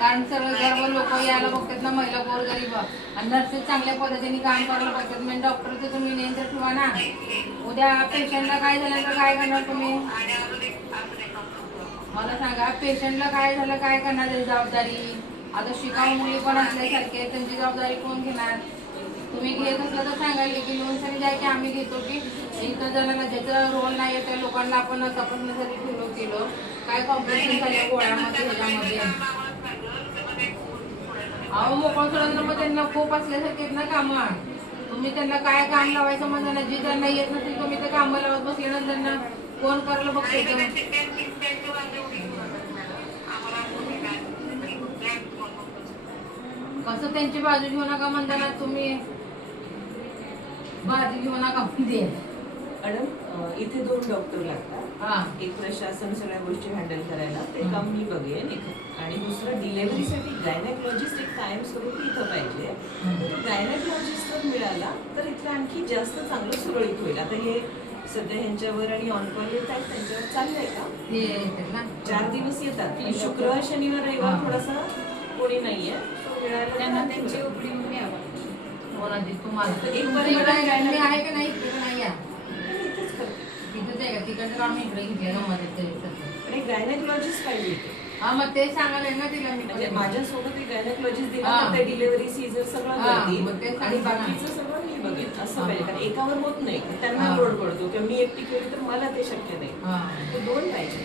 कारण सगळं सर्व लोक यायला बघतात ना, महिला गोरगरीब आणि नर्सेस चांगल्या पद्धतीने काम करायला बघतात. म्हणजे डॉक्टरचं तुम्ही नियंत्रण ठेवा ना. उद्या पेशंटला काय झालं तर काय करणार तुम्ही? मला सांगा, पेशंटला काय झालं काय करणार त्याची जबाबदारी? आता शिकाऊ मुली पण असल्यासारखे त्यांची जबाबदारी कोण घेणार? तुम्ही घेत असला तर सांगायला की लोन तरी द्या की आम्ही घेतो, की इतर जणांना ज्याचा रोल नाही आहे त्या लोकांना आपण तपासण्यासाठी केलं. काय कॉम्प्लिकेशन झाल्या गोळ्यामध्ये ह्याच्यामध्ये. अहो मोकळं सोडून मग त्यांना खूप असल्यासारखे आहेत ना कामं. तुम्ही त्यांना काय काम लावायचं म्हणजे ना, जी त्यांना येत नसेल तुम्ही ते कामं लावत बसले ना, त्यांना कोण करायला बघते? कसं त्यांची बाजू घेऊ नका म्हणताना तुम्ही बाजू घेऊ नका म्हणते. मॅडम इथे 2 डॉक्टर लागतात. एक प्रशासन सगळ्या गोष्टी हँडल करायला, ते काम मी बघेन. आणि दुसरं डिलेव्हरीसाठी गायनेकॉलॉजिस्ट एक कायमस्वरूपी इथं पाहिजे. गायनेकॉलॉजिस्ट जर मिळाला तर इथलं आणखी जास्त चांगलं सुरळीत होईल. आता हे सध्या ह्यांच्यावर आणि ऑनकॉल येत आहेत, त्यांच्यावर चाललंय का? 4 दिवस येतात, शुक्रवार शनिवार रविवार थोडासा कोणी नाहीये, त्यांना त्यांची उपडी तुम्हाला एक आहे का नाही? नाही तिथेच आहे का? तिकडचं काम इकडे घेतलं मध्ये गायनेकॉलॉजिस्ट पाहिजे. हा मग ते सांगायला ना तिला मी, म्हणजे माझ्यासोबत एक गायनेकॉलॉजिस्ट दिला तर ते डिलिव्हरी सीझर सगळं करतील आणि बाकीचं सगळं मी बघेन असं पाहिजे. कारण एकावर होत नाही, त्यांना लोड पडतो किंवा मी एकटी केली तर मला ते शक्य नाही. 2 पाहिजे.